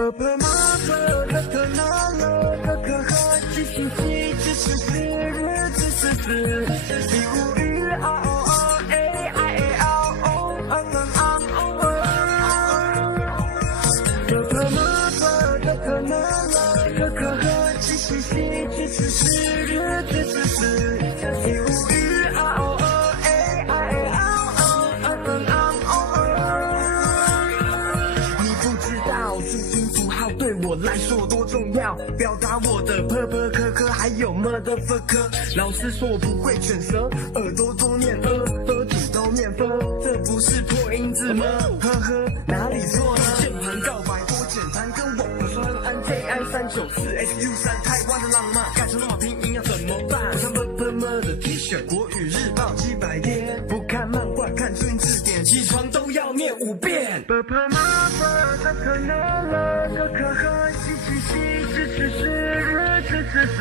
p p m p可可那了可可和七七七只是四日只是四四五日啊哦哦哎哎哎哦哦嗯嗯嗯哦 p p m p可可那了可可和七七七只是四日只是四四五日啊哦哦哎哎哎哦哦嗯嗯嗯哦。你不知道注音符号对我来说多重要，表达我的p p可可还有 motherfucker。老师说我不会卷舌，耳朵多念耳体都念分，这不是破音字吗？呵呵，哪里错呢？键盘告白多简单，跟我不说 NJI394SU3，台湾的浪漫改成罗马拼音要怎么办？我穿 ppm 的 T 恤，国语日报700天，不看漫画看注音字典，起床都要念5遍。ppm 可可那了可可和西西西，吃吃是日吃吃是。